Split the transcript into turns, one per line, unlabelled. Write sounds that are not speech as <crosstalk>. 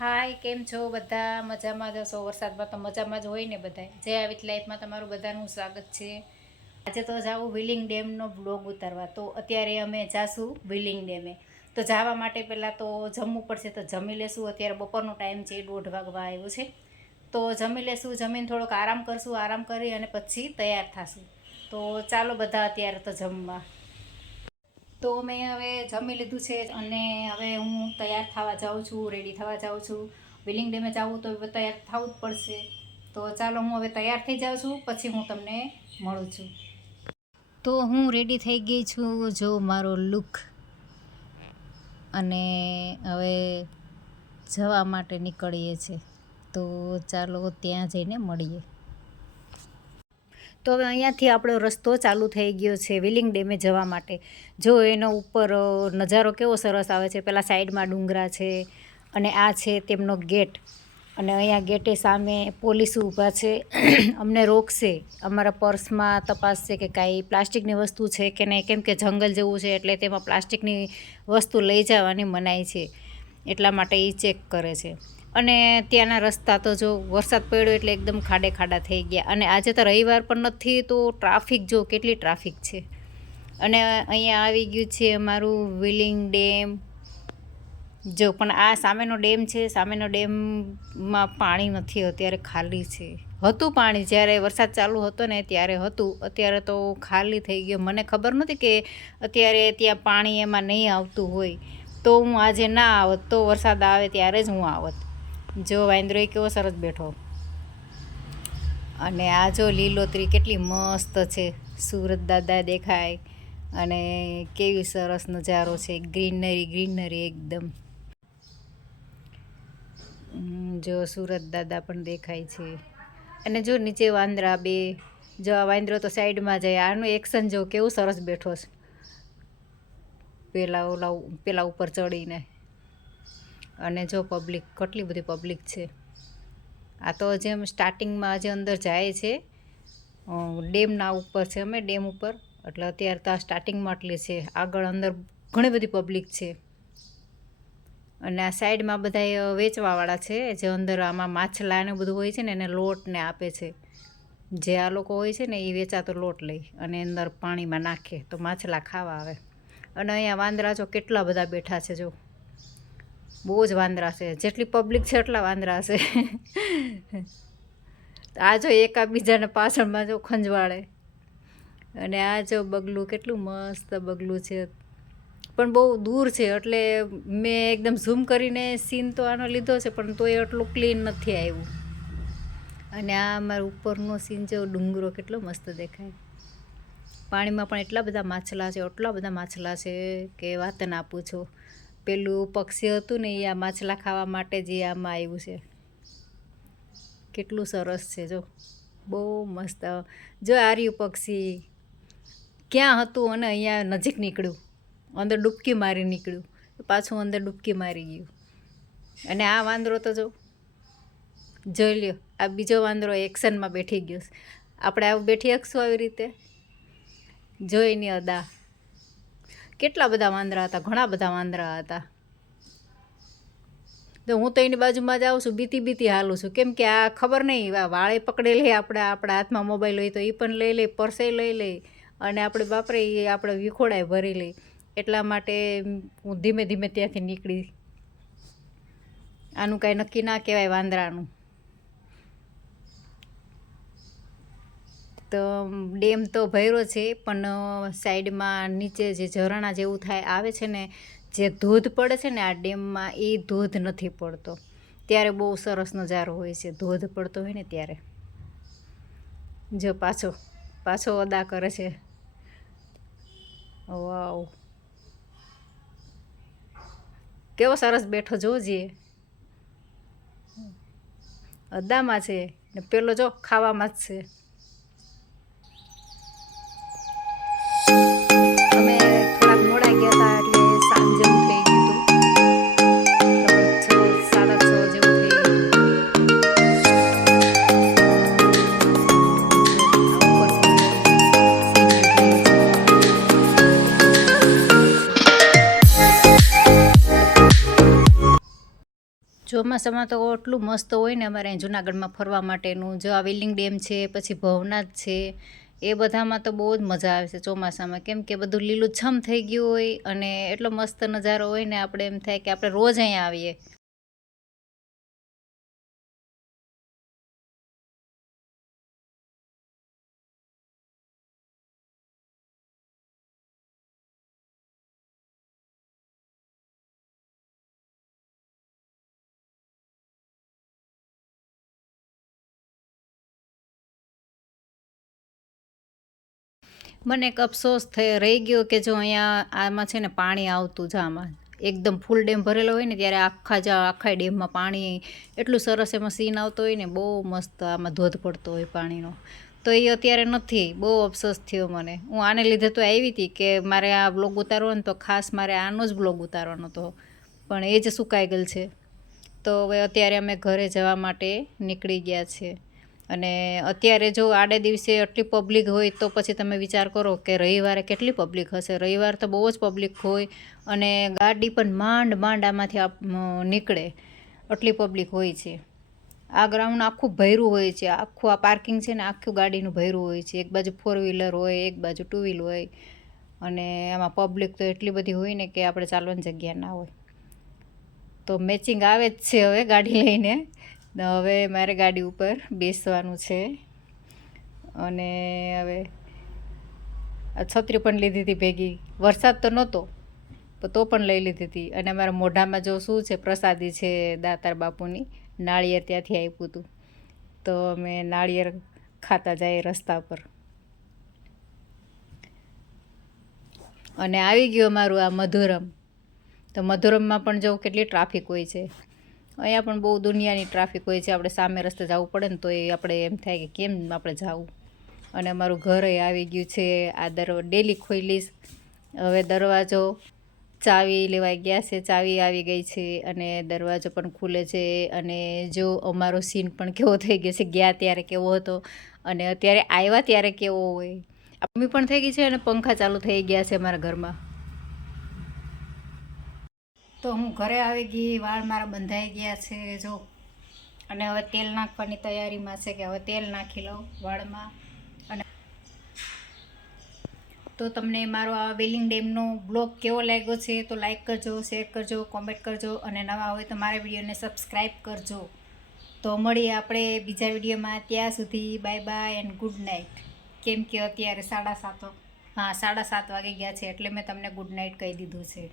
હાય, કેમ છો બધા? મજામાં જ હશો? વરસાદમાં તો મજામાં જ હોય ને બધા જે આવી લાઈફમાં તમારું બધાનું સ્વાગત છે. આજે તો જાવું વિલિંગ ડેમનો બ્લોગ ઉતારવા. તો અત્યારે અમે જાશું વિલિંગ ડેમે. તો જવા માટે પહેલાં તો જમવું પડશે તો જમી લેશું. અત્યારે બપોરનો ટાઈમ છે, દોઢ વાગવા આવ્યો છે. તો જમી લેશું, જમીને થોડોક આરામ કરશું, આરામ કરી અને પછી તૈયાર થશું. તો ચાલો બધા અત્યારે તો જમવા. તો મેં હવે જમી લીધું છે અને હવે હું તૈયાર થવા જાઉં છું રેડી થવા જાઉં છું. વિલિંગ ડેમે જાઉં તો તૈયાર થવું જ પડશે. તો ચાલો હું હવે તૈયાર થઈ જાઉં છું, પછી હું તમને મળું છું. તો હું રેડી થઈ ગઈ છું જો મારો લુક અને હવે જવા માટે નીકળીએ છીએ. તો ચાલો ત્યાં જઈને મળીએ. તો હવે અહીંયાથી આપણો રસ્તો ચાલુ થઈ ગયો છે વિલિંગ ડેમે જવા માટે. જો એનો ઉપર નજારો કેવો સરસ આવે છે. પેલા સાઈડમાં ડુંગરા છે અને આ છે તેમનો ગેટ. અને અહીંયા ગેટે સામે પોલીસ ઊભા છે. <clears throat> અમને રોકશે. અમારા પર્સમાં તપાસશે કે કાંઈ પ્લાસ્ટિકની વસ્તુ છે કે નહીં. કેમ કે જંગલ જેવું છે એટલે તેમાં પ્લાસ્ટિકની વસ્તુ લઈ જવાની મનાઈ છે. એટલા માટે એ ચેક કરે છે. અને ત્યાંના રસ્તા તો જો વરસાદ પડ્યો એટલે એકદમ ખાડે ખાડા થઈ ગયા. અને આજે તો રવિવાર પણ નથી, તો ટ્રાફિક જો કેટલી ટ્રાફિક છે. અને અહીંયા આવી ગયું છે અમારું વિલિંગ ડેમ. જો પણ આ સામેનો ડેમ છે, સામેનો ડેમમાં પાણી નથી, અત્યારે ખાલી છે. હતું પાણી, જ્યારે વરસાદ ચાલુ હતો ને ત્યારે હતું. અત્યારે તો ખાલી થઈ ગયો. મને ખબર નહોતી કે અત્યારે ત્યાં પાણી એમાં નહીં આવતું હોય. તો હું આજે ના આવત, તો વરસાદ આવે ત્યારે જ હું આવત. જો વાંદરો કેવો સરસ બેઠો. અને આ જો લીલોતરી કેટલી મસ્ત છે. સુરત દાદા દેખાય. અને કેવી સરસ નજારો છે. ગ્રીનરી ગ્રીનરી એકદમ. જો સુરત દાદા પણ દેખાય છે. અને જો નીચે વાંદરા બે, જો આ વાંદરો તો સાઈડમાં જાય. આનું એક્શન જો કેવું સરસ બેઠો છે. પેલા ઓલા પેલા ઉપર ચડીને. અને જો પબ્લિક કેટલી બધી પબ્લિક છે. આ તો જેમ સ્ટાર્ટિંગમાં જે અંદર જાય છે ડેમના ઉપર છે અમે, ડેમ ઉપર. એટલે અત્યારે તો આ સ્ટાર્ટિંગમાં આટલી છે. આગળ અંદર ઘણી બધી પબ્લિક છે. અને આ સાઈડમાં બધા વેચવાવાળા છે, જે અંદર આમાં માછલા ને બધું હોય છે ને, એને લોટને આપે છે. જે આ લોકો હોય છે ને એ વેચાતો લોટ લઈ અને અંદર પાણીમાં નાખે તો માછલા ખાવા આવે. અને અહીંયા વાંદરા જો કેટલા બધા બેઠા છે જો. બહુ જ વાંદરા છે. જેટલી પબ્લિક છે એટલા વાંદરા છે. આ જો એકાબીજાને પાછળમાં જો ખંજવાળે. અને આ જો બગલું કેટલું મસ્ત બગલું છે. પણ બહુ દૂર છે એટલે મેં એકદમ ઝૂમ કરીને સીન તો આનો લીધો છે, પણ તોય એટલું ક્લીન નથી આવ્યું. અને આ અમારા ઉપરનો સીન જો ડુંગરો કેટલો મસ્ત દેખાય. પાણીમાં પણ એટલા બધા માછલા છે, એટલા બધા માછલા છે કે વાત ના પૂછો. પેલું પક્ષી હતું ને એ આ માછલા ખાવા માટે જે આમાં આવ્યું છે. કેટલું સરસ છે જો. બહુ મસ્ત. જો આર્યું પક્ષી, ક્યાં હતું અને અહીંયા નજીક નીકળ્યું? અંદર ડૂબકી મારી નીકળ્યું. પાછું અંદર ડૂબકી મારી ગયું. અને આ વાંદરો તો જો, જોઈ લ્યો, આ બીજો વાંદરો એક્શનમાં બેઠી ગયો આપણે આવું બેઠી શકશું આવી રીતે? જોઈની અદા. કેટલા બધા વાંદરા હતા? ઘણા બધા વાંદરા હતા. તો હું તો એની બાજુમાં જ આવું છું, બીતી બીતી હાલું છું. કેમ કે આ ખબર નહીં વાળે પકડે લે આપણે, આપણા હાથમાં મોબાઈલ હોય તો એ પણ લઈ લે પરસે લઈ લે. અને આપણે બાપરે એ આપણે વિખોડાય, ભરી લઈ એટલા માટે હું ધીમે ધીમે ત્યાંથી નીકળી. આનું કાંઈ નક્કી ના કહેવાય વાંદરાનું. તો ડેમ તો ભર્યો છે, પણ સાઈડમાં નીચે જે ઝરણા જેવું થાય, આવે છે ને, જે ધોધ પડે છે ને, આ ડેમમાં એ ધોધ નથી પડતો. ત્યારે બહુ સરસ નજારો હોય છે, ધોધ પડતો હોય ને ત્યારે. જો પાછો પાછો અદા કરે છે. વાવ. કેવો સરસ બેઠો જોજે અદામાં છે ને, પેલો જો ખાવામાં જ છે. ચોમાસામાં તો એટલું મસ્ત હોય ને અમારે અહીં જુનાગઢમાં ફરવા માટેનું. જો આ વિલિંગ ડેમ છે, પછી ભવનાથ છે, એ બધામાં તો બહુ જ મજા આવે છે ચોમાસામાં. કેમ કે બધું લીલુંછમ થઈ ગયું હોય અને એટલો મસ્ત નજારો હોય ને આપણે એમ થાય કે આપણે રોજ અહીંયા આવીએ. મને એક અફસોસ થઈ રહી ગયો કે જો અહીંયા આમાં છે ને પાણી આવતું જ આમાં. એકદમ ફૂલ ડેમ ભરેલો હોય ને ત્યારે આખા જ, આખા ડેમમાં પાણી એટલું સરસ એમાં સીન આવતો હોય ને, બહુ મસ્ત આમાં ધોધ પડતો હોય પાણીનો. તો એ અત્યારે નથી, બહુ અફસોસ થયો મને. હું આને લીધે તો આવી હતી કે મારે આ બ્લોગ ઉતારવો ને તો ખાસ મારે આનો જ બ્લોગ ઉતારવાનો હતો. પણ એ જ સુકાઈ ગયેલ છે. તો હવે અત્યારે અમે ઘરે જવા માટે નીકળી ગયા છે. અને અત્યારે જો આડે દિવસે આટલી પબ્લિક હોય તો પછી તમે વિચાર કરો કે રવિવારે કેટલી પબ્લિક હશે? રવિવાર તો બહુ જ પબ્લિક હોય અને ગાડી પણ માંડ માંડ આમાંથી નીકળે. આટલી પબ્લિક હોય છે. આ ગ્રાઉન્ડ આખું ભર્યું હોય છે. આખું આ પાર્કિંગ છે ને આખું ગાડીનું ભર્યું હોય છે. એક બાજુ ફોર વ્હીલર હોય, એક બાજુ ટુ વ્હીલ હોય. અને એમાં પબ્લિક તો એટલી બધી હોય ને કે આપણે ચાલવાની જગ્યા ના હોય. તો મેચિંગ આવે જ છે હવે ગાડી લઈને. હવે મારે ગાડી ઉપર બેસવાનું છે. અને હવે છત્રી પણ લીધી હતી ભેગી. વરસાદ તો નહોતો, તો પણ લઈ લીધી હતી. અને મારા મોઢામાં જો શું છે, પ્રસાદી છે દાતાર બાપુની, નાળિયેર ત્યાંથી આપ્યું હતું. તો અમે નાળિયેર ખાતા જાય રસ્તા પર. અને આવી ગયું અમારું આ મધુરમ. તો મધુરમમાં પણ જો કેટલી ટ્રાફિક હોય છે. અહીંયા પણ બહુ દુનિયાની ટ્રાફિક હોય છે. આપણે સામે રસ્તે જવું પડે ને તો એ આપણે એમ થાય કે કેમ આપણે જવું? અને અમારું ઘર આવી ગયું છે. આ દર ડેલી ખોલીશ હવે દરવાજો ચાવી લેવાઈ ગયા છે. ચાવી આવી ગઈ છે અને દરવાજો પણ ખુલે છે. અને જો અમારો સીન પણ કેવો થઈ ગયો છે. ગયા ત્યારે કેવો હતો અને અત્યારે આવ્યા ત્યારે કેવો હોય? મમ્મી પણ થઈ ગઈ છે અને પંખા ચાલુ થઈ ગયા છે અમારા ઘરમાં. તો હું ઘરે આવી ગઈ, વાળ મારા બંધાઈ ગયા છે, જો. અને હવે તેલ નાખવાની તૈયારીમાં છે કે હવે તેલ નાખી લઉં વાળમાં. અને તો તમને મારો આ વેલિંગ ડેમનો બ્લોગ કેવો લાગ્યો છે તો લાઇક કરજો, શેર કરજો, કોમેન્ટ કરજો અને નવા હોય તો મારા વિડીયોને સબસ્ક્રાઈબ કરજો. તો મળીએ આપણે બીજા વિડીયોમાં. ત્યાં સુધી bye bye and good night. કેમ કે અત્યારે સાડા સાતો, હા, સાડા સાત વાગી ગયા છે એટલે મેં તમને ગુડ નાઇટ કહી દીધું છે.